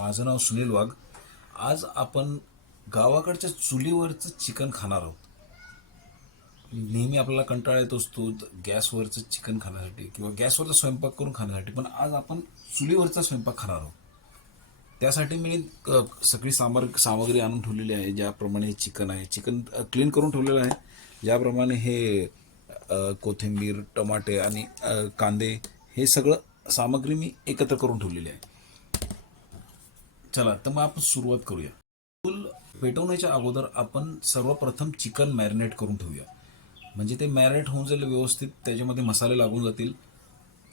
माझं नाव सुनील वाघ. आज आपण गावाकडच्या चुलीवरचं चिकन खाणार आहोत. नेहमी आपल्याला कंटाळा येत असतो गॅसवरचं चिकन खाण्यासाठी किंवा गॅसवरचा स्वयंपाक करून खाण्यासाठी पण आज आपण चुलीवरचा स्वयंपाक खाणार आहोत. त्यासाठी मी सगळी सामर सामग्री आणून ठेवलेली आहे ज्याप्रमाणे हे चिकन आहे. चिकन क्लीन करून ठेवलेलं आहे. ज्याप्रमाणे हे कोथिंबीर टमाटे आणि कांदे हे सगळं सामग्री मी एकत्र करून ठेवलेली आहे. चला तर मग आपण सुरुवात करूया. फुल पेटवण्याच्या अगोदर आपण सर्वप्रथम चिकन मॅरिनेट करून ठेवूया. म्हणजे ते मॅरिनेट होऊन जाईल व्यवस्थित त्याच्यामध्ये मसाले लागून जातील.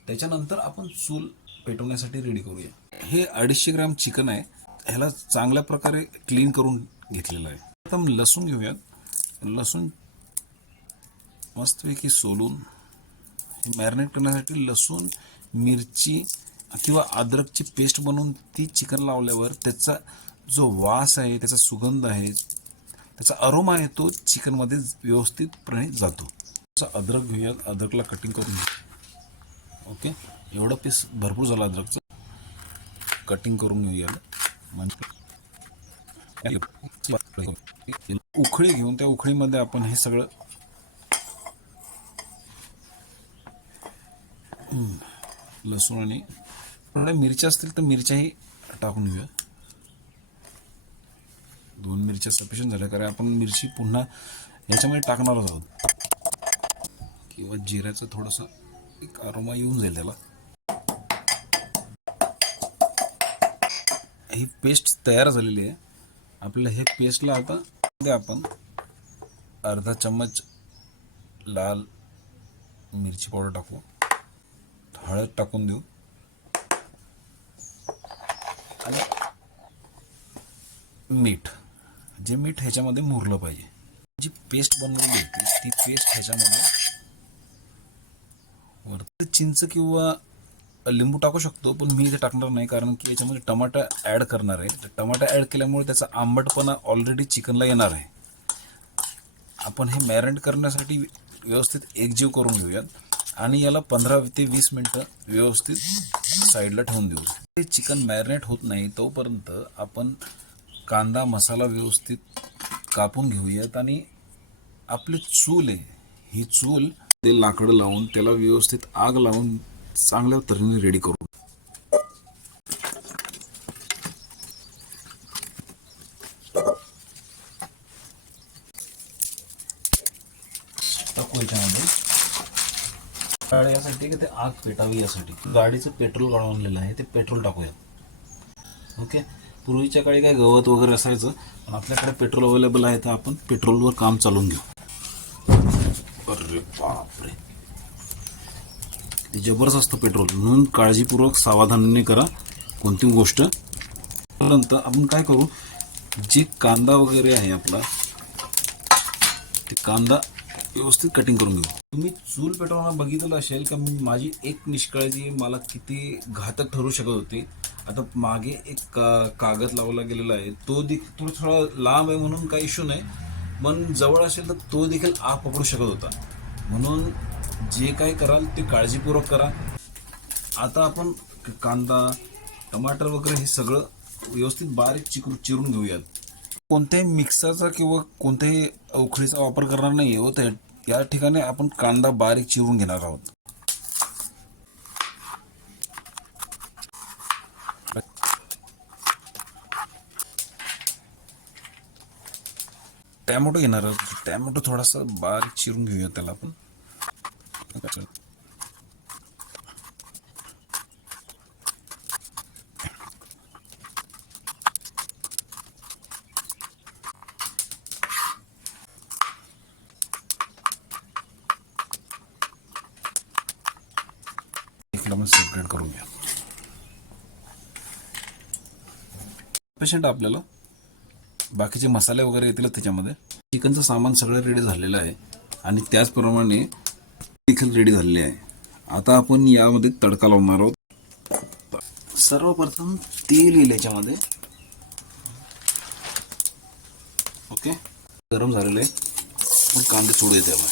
त्याच्यानंतर आपण चूल पेटवण्यासाठी रेडी करूया. हे अडीचशे ग्राम चिकन आहे. ह्याला चांगल्या प्रकारे क्लीन करून घेतलेलं आहे. प्रथम लसूण घेऊयात. लसूण मस्तपैकी सोलून हे मॅरिनेट करण्यासाठी लसूण मिरची किंवा अद्रकची पेस्ट बनवून ती चिकन लावल्यावर त्याचा जो वास आहे त्याचा सुगंध आहे त्याचा अरोमा आहे तो चिकनमध्ये व्यवस्थितपणे जातो. तसं अद्रक घेऊयात. अद्रकला कटिंग करून घेऊ. ओके एवढं पीस भरपूर झालं अद्रकचं. कटिंग करून घेऊया म्हणजे उखळी घेऊन त्या उखळीमध्ये आपण हे सगळं लसूण आणि थोड्या मिरच्या असतील तर मिरच्याही टाकून घेऊया. दोन मिरच्या सफिशियंट झाल्या कारण आपण मिरची पुन्हा याच्यामध्ये टाकणारच आहोत. किंवा जिऱ्याचं थोडंसं एक अरोमा येऊन जाईल त्याला. ही पेस्ट तयार झालेली आहे. आपल्याला हे पेस्टला आता मध्ये आपण. अर्धा चम्मच लाल मिरची पावडर टाकू. हळद टाकून देऊ आणि मीठ जे मीठ ह्याच्यामध्ये मुरलं पाहिजे. जी पेस्ट बनवली होती ती पेस्ट ह्याच्यामध्ये वरती चिंच किंवा लिंबू टाकू शकतो पण मी इथे टाकणार नाही कारण की याच्यामध्ये टमाटा ॲड करणार आहे. तर टमाटा ॲड केल्यामुळे त्याचा आंबटपणा ऑलरेडी चिकनला येणार आहे. आपण हे मॅरिनेट करण्यासाठी व्यवस्थित एकजीव करून घेऊयात. आणि याला पंधरा ते वीस मिनटं व्यवस्थित साईडला ठेवून देऊ. ते चिकन मॅरिनेट होत नाही तोपर्यंत आपण कांदा मसाला व्यवस्थित कापून घेऊयात आणि आपली चूल आहे ही चूल ते लाकडं लावून त्याला व्यवस्थित आग लावून चांगल्या तऱ्हेने रेडी करू. टाकू याच्यामध्ये. गाडी यासाठी की ते आग पेटावी यासाठी? गाडीचं पेट्रोल गाळवलेलं आहे ते पेट्रोल टाकूया ओके पूर्वीच्या काळी काय गवत वगैरे असायचं पण आपल्याकडे पेट्रोल अवेलेबल आहे तर आपण पेट्रोलवर काम चालवून घेऊ. अरे बापरे. ते जबरदस्त असतं पेट्रोल म्हणून काळजीपूर्वक सावधानाने करा कोणती गोष्ट. नंतर आपण काय करू जे कांदा वगैरे आहे आपला ते कांदा व्यवस्थित कटिंग करून घेऊ. तुम्ही चूल पेटवताना बघितलं असेल का मी माझी एक निष्काळजी मला किती घातक ठरू शकत होती. आता मागे एक का कागद लावला गेलेला आहे. तो देखील थोडं थोडा लांब आहे म्हणून काही इश्यू नाही. पण जवळ असेल तर तो देखील आ पकडू शकत होता. म्हणून जे काही कराल ते काळजीपूर्वक करा. आता आपण कांदा टमाटर वगैरे हे सगळं व्यवस्थित बारीक चिकू चिरून घेऊयात. कोणत्याही मिक्सरचा किंवा कोणत्याही उखळीचा वापर करणार नाही हो त्या या ठिकाणी आपण कांदा बारीक चिरून घेणार आहोत. टॅमॅटो घेणार आहोत. टॅमॅटो थोडासा बारीक चिरून घेऊया त्याला आपण. आपण सेपरेट करून घ्या पेशंट आपल्याला बाकीचे मसाले वगैरे येतील त्याच्यामध्ये. चिकनचं सामान सगळं रेडी झालेलं आहे. आणि त्याचप्रमाणे देखील रेडी झालेले आहे. आता आपण यामध्ये तडका लावणार आहोत. सर्वप्रथम तेल येईल याच्यामध्ये. ओके गरम झालेलं आहे. पण कांदे सोडू येते आपण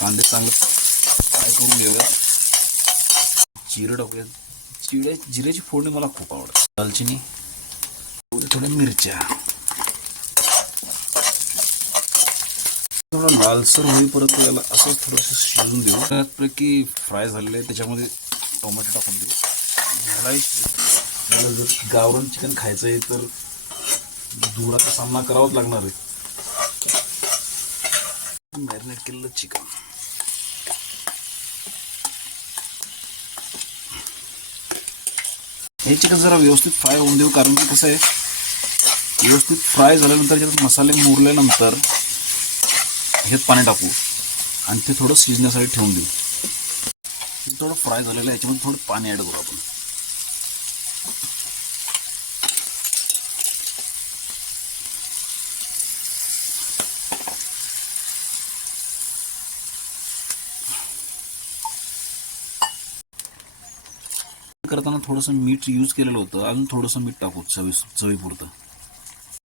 कांदे चांगले फ्राय करून घेऊया. जिरं टाकूयात जिऱ्या जिऱ्याची फोडणी मला खूप आवडते. दालचिनी. थोड्या थोड्या मिरच्या. थोडा लालसर होईपर्यंत याला असंच थोडंसं शिजून देऊ. त्यापैकी फ्राय झालेलं आहे त्याच्यामध्ये टोमॅटो टाकून देऊ. ह्यालाही जर गावरान चिकन खायचं आहे तर धुराचा सामना करावाच लागणार आहे. मॅरिनेट केलेलं चिकन हे चिकन जरा व्यवस्थित फ्राय होऊन देऊ कारण की कसं आहे व्यवस्थित फ्राय झाल्यानंतर त्याच्यात मसाले मुरल्यानंतर ह्यात पाणी टाकू आणि ते थोडं शिजण्यासाठी ठेवून देऊ. थोडं फ्राय झालेलं आहे याच्यामध्ये थोडं पाणी ॲड करू आपण. करताना थोडंसं मीठ यूज केलेलं होतं. अजून थोडंसं मीठ टाकू चवी चवीपुरतं.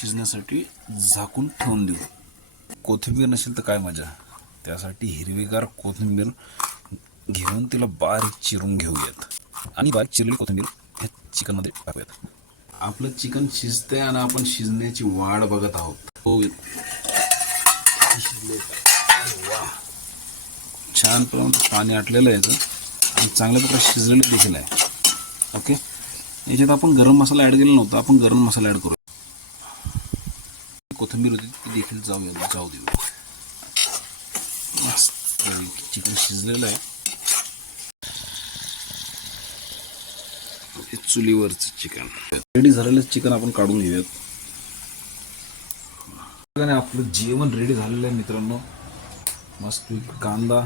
शिजण्यासाठी झाकून ठेवून देऊ. कोथिंबीर नसेल तर काय मजा? त्यासाठी हिरवीगार कोथिंबीर घेऊन तिला बारीक चिरून घेऊयात. आणि बारीक चिरलेली कोथिंबीर ह्या चिकनमध्ये टाकूयात. आपलं चिकन शिजतंय आणि आपण शिजण्याची वाढ बघत आहोत. हो. शिजले वा. छान प्रमाणात पाणी आटलेलं आहे आणि चांगल्या प्रकारे शिजलेलं देखील आहे. ओके? याच्यात आपण गरम मसाला ॲड केला नव्हता. आपण गरम मसाला ॲड करू कोथिंबीर होती ती देखील जाऊ जाऊ देऊ मस्त चिकन शिजलेलं आहे चुलीवरचं चिकन रेडी झालेलं चिकन आपण काढून घेऊयात. आपलं जेवण रेडी झालेलं आहे मित्रांनो. मस्त कांदा.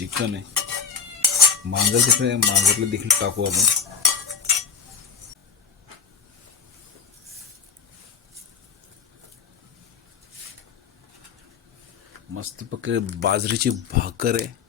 चिकन आहे. मांजर कसं आहे मांजरला देखील टाकू आपण. मस्त पक्के बाजरीची भाकर आहे.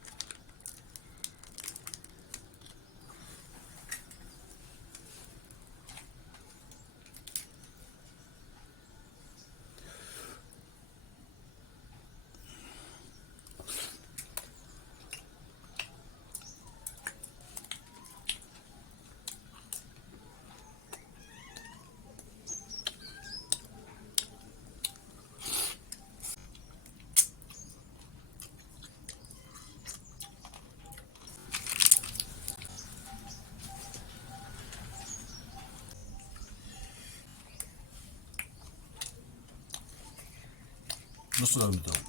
मस्त झालं मित्रांनो